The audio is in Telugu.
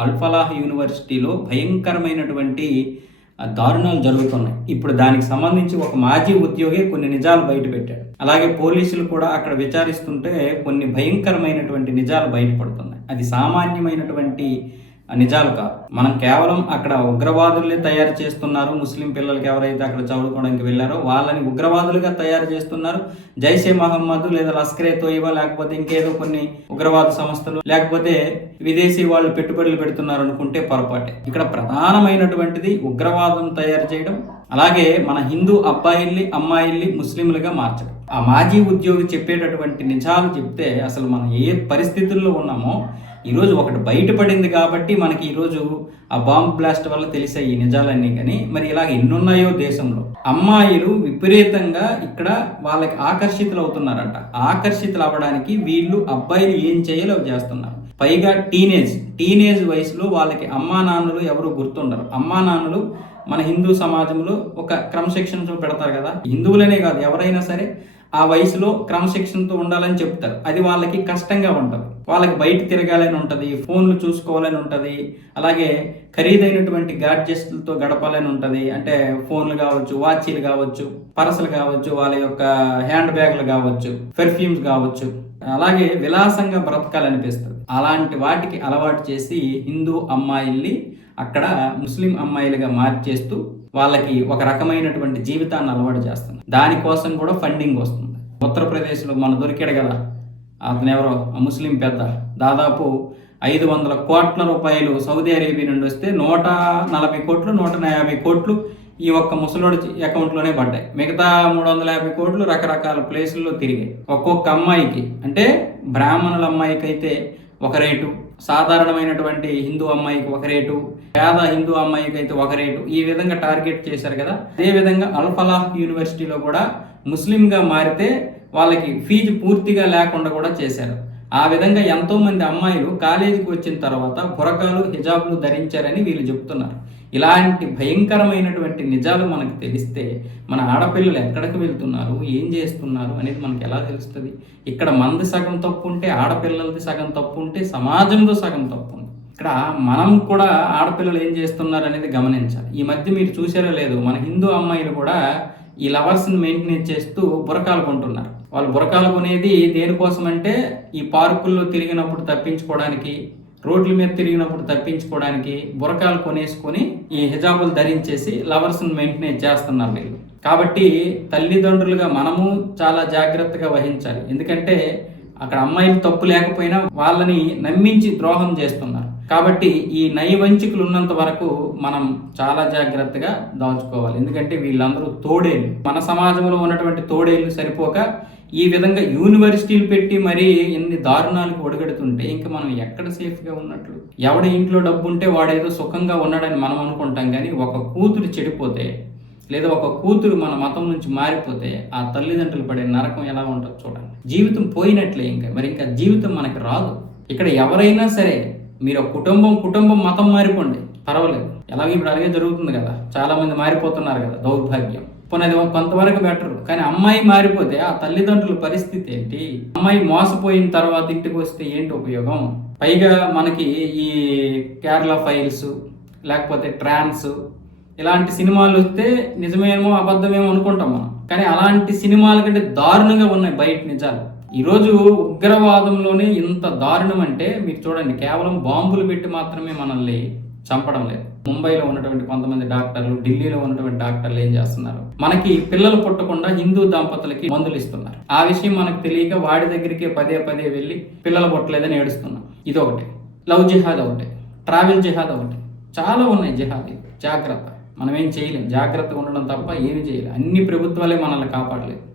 అల్ఫలాహ్ యూనివర్సిటీలో భయంకరమైనటువంటి దారుణాలు జరుగుతున్నాయి. ఇప్పుడు దానికి సంబంధించి ఒక మాజీ ఉద్యోగి కొన్ని నిజాలు బయట పెట్టాడు. అలాగే పోలీసులు కూడా అక్కడ విచారిస్తుంటే కొన్ని భయంకరమైనటువంటి నిజాలు బయటపడుతున్నాయి అది సామాన్యమైనటువంటి నిజాలు కాదు. మనం కేవలం అక్కడ ఉగ్రవాదులే తయారు చేస్తున్నారు. ముస్లిం పిల్లలకి ఎవరైతే అక్కడ చదువుకోవడానికి వెళ్ళారో వాళ్ళని ఉగ్రవాదులుగా తయారు చేస్తున్నారు. జైషే మహమ్మద్ లేదా లస్కరే తోయిబా లేకపోతే ఇంకేదో కొన్ని ఉగ్రవాద సంస్థలు లేకపోతే విదేశీ వాళ్ళు పెట్టుబడులు పెడుతున్నారు అనుకుంటే పొరపాటే. ఇక్కడ ప్రధానమైనటువంటిది ఉగ్రవాదం తయారు చేయడం. అలాగే మన హిందూ అబ్బాయిల్ని అమ్మాయిల్ని ముస్లింలుగా మార్చడం. ఆ మాజీ ఉద్యోగి చెప్పేటటువంటి నిజాలు చెప్తే అసలు మనం ఏ పరిస్థితుల్లో ఉన్నామో ఈరోజు ఒకటి బయటపడింది కాబట్టి మనకి ఈరోజు ఆ బాంబ్ బ్లాస్ట్ వల్ల తెలిసాయి ఈ నిజాలన్నీ కానీ మరి ఇలాగ ఎన్నున్నాయో దేశంలో. అమ్మాయిలు విపరీతంగా ఇక్కడ వాళ్ళకి ఆకర్షితులు అవుతున్నారంట. ఆకర్షితులు అవ్వడానికి వీళ్ళు అబ్బాయిలు ఏం చేయాలో అవి చేస్తున్నారు. పైగా టీనేజ్ టీనేజ్ వయసులో వాళ్ళకి అమ్మా నాన్నలు ఎవరు గుర్తుండరు. అమ్మా నాన్నలు మన హిందూ సమాజంలో ఒక క్రమశిక్షణతో పెడతారు కదా. హిందువులనే కాదు ఎవరైనా సరే ఆ వయసులో క్రమశిక్షణతో ఉండాలని చెప్తారు. అది వాళ్ళకి కష్టంగా ఉంటుంది. వాళ్ళకి బయట తిరగాలని ఉంటుంది ఫోన్లు చూసుకోవాలని ఉంటుంది అలాగే ఖరీదైనటువంటి గాడ్జెట్లతో గడపాలని ఉంటుంది. అంటే ఫోన్లు కావచ్చు వాచీలు కావచ్చు పరసలు కావచ్చు వాళ్ళ యొక్క హ్యాండ్ బ్యాగ్లు కావచ్చు పెర్ఫ్యూమ్స్ కావచ్చు అలాగే విలాసంగా బ్రతకాలనిపిస్తుంది. అలాంటి వాటికి అలవాటు చేసి హిందూ అమ్మాయిల్ని అక్కడ ముస్లిం అమ్మాయిలుగా మార్చేస్తూ వాళ్ళకి ఒక రకమైనటువంటి జీవితాన్ని అలవాటు చేస్తుంది. దానికోసం కూడా ఫండింగ్ వస్తుంది. ఉత్తరప్రదేశ్లో మన దొరికాడు కదా అతను ఎవరో? ఆ ముస్లిం పెద్ద. దాదాపు ఐదు వందల కోట్ల రూపాయలు సౌదీ అరేబియా నుండి వస్తే నూట నలభై కోట్లు నూట యాభై కోట్లు ఈ ఒక్క ముసలోడి అకౌంట్లోనే పడ్డాయి. మిగతా మూడు వందల యాభై కోట్లు రకరకాల ప్లేసుల్లో తిరిగాయి. ఒక్కొక్క అమ్మాయికి అంటే బ్రాహ్మణుల అమ్మాయికి అయితే ఒక రేటు సాధారణమైనటువంటి హిందూ అమ్మాయికి ఒక రేటు పేద హిందూ అమ్మాయికి అయితే ఒక రేటు. ఈ విధంగా టార్గెట్ చేశారు కదా. అదే విధంగా అల్ఫలాహ్ యూనివర్సిటీలో కూడా ముస్లింగా మారితే వాళ్ళకి ఫీజు పూర్తిగా లేకుండా కూడా చేశారు. ఆ విధంగా ఎంతోమంది అమ్మాయిలు కాలేజీకి వచ్చిన తర్వాత బురకాలు హిజాబ్లు ధరించారని వీళ్ళు చెప్తున్నారు. ఇలాంటి భయంకరమైనటువంటి నిజాలు మనకు తెలిస్తే మన ఆడపిల్లలు ఎక్కడికి వెళ్తున్నారు? ఏం చేస్తున్నారు? అనేది మనకి ఎలా తెలుస్తుంది? ఇక్కడ మంది సగం తప్పు ఉంటే ఆడపిల్లలది సగం తప్పు ఉంటే సమాజంలో సగం తప్పు ఉంది. ఇక్కడ మనం కూడా ఆడపిల్లలు ఏం చేస్తున్నారు అనేది గమనించాలి. ఈ మధ్య మీరు చూసారో లేదు మన హిందూ అమ్మాయిలు కూడా ఈ లవర్స్ని మెయింటైన్ చేస్తూ బురకాలు కొంటున్నారు. వాళ్ళు బురకాలు కొనేది దేనికోసం అంటే ఈ పార్కుల్లో తిరిగినప్పుడు తప్పించుకోవడానికి రోడ్ల మీద తిరిగినప్పుడు తప్పించుకోవడానికి బురకాలు కొనేసుకొని ఈ హిజాబులు ధరించేసి లవర్స్ని మెయింటైన్ చేస్తున్నారు వీళ్ళు. కాబట్టి తల్లిదండ్రులుగా మనము చాలా జాగ్రత్తగా వహించాలి. ఎందుకంటే అక్కడ అమ్మాయిలు తప్పు లేకపోయినా వాళ్ళని నమ్మించి ద్రోహం చేస్తున్నారు. కాబట్టి ఈ నైవంచికులు ఉన్నంత వరకు మనం చాలా జాగ్రత్తగా దాచుకోవాలి. ఎందుకంటే వీళ్ళందరూ తోడేళ్ళు. మన సమాజంలో ఉన్నటువంటి తోడేళ్ళు సరిపోక ఈ విధంగా యూనివర్సిటీలు పెట్టి మరీ ఎన్ని దారుణాలకు ఒడగడుతుంటే ఇంకా మనం ఎక్కడ సేఫ్గా ఉన్నట్లు? ఎవడ ఇంట్లో డబ్బు ఉంటే వాడేదో సుఖంగా ఉన్నాడని మనం అనుకుంటాం కానీ ఒక కూతురు చెడిపోతే లేదా ఒక కూతురు మన మతం నుంచి మారిపోతే ఆ తల్లిదండ్రులు పడే నరకం ఎలా ఉంటుందో చూడండి. జీవితం పోయినట్లే ఇంకా మరి ఇంకా జీవితం మనకి రాదు. ఇక్కడ ఎవరైనా సరే మీరు ఒక కుటుంబం కుటుంబం మతం మారిపోండి. పర్వాలేదు. ఎలాగో ఇప్పుడు అలాగే జరుగుతుంది కదా. చాలా మంది మారిపోతున్నారు కదా దౌర్భాగ్యం. పోనీ అది కొంతవరకు బెటర్. కానీ అమ్మాయి మారిపోతే ఆ తల్లిదండ్రుల పరిస్థితి ఏంటి? అమ్మాయి మోసపోయిన తర్వాత ఇంటికి వస్తే ఏంటి ఉపయోగం? పైగా మనకి ఈ కేరళ ఫైల్స్ లేకపోతే ట్రాన్స్ ఇలాంటి సినిమాలు వస్తే నిజమేమో అబద్ధమేమో అనుకుంటాం మనం. కానీ అలాంటి సినిమాల కంటే దారుణంగా ఉన్నాయి బయట నిజాలు. ఈరోజు ఉగ్రవాదంలోనే ఇంత దారుణం అంటే మీరు చూడండి కేవలం బాంబులు పెట్టి మాత్రమే మనల్ని చంపడం లేదు. ముంబైలో ఉన్నటువంటి కొంతమంది డాక్టర్లు ఢిల్లీలో ఉన్నటువంటి డాక్టర్లు ఏం చేస్తున్నారు? మనకి పిల్లలు పుట్టకుండా హిందూ దంపతులకి మందులు ఇస్తున్నారు. ఆ విషయం మనకు తెలియక వాడి దగ్గరికి పదే పదే వెళ్ళి పిల్లలు పుట్టలేదని ఏడుస్తున్నాం. ఇది ఒకటి లవ్ జిహాద్ ఒకటి. ట్రావెల్ జిహాద్ ఒకటి. చాలా ఉన్నాయి జిహాద్. జాగ్రత్త. మనం ఏం చేయలేం. జాగ్రత్తగా ఉండడం తప్ప ఏమి చేయలేం. అన్ని ప్రభుత్వాలే మనల్ని కాపాడలేదు.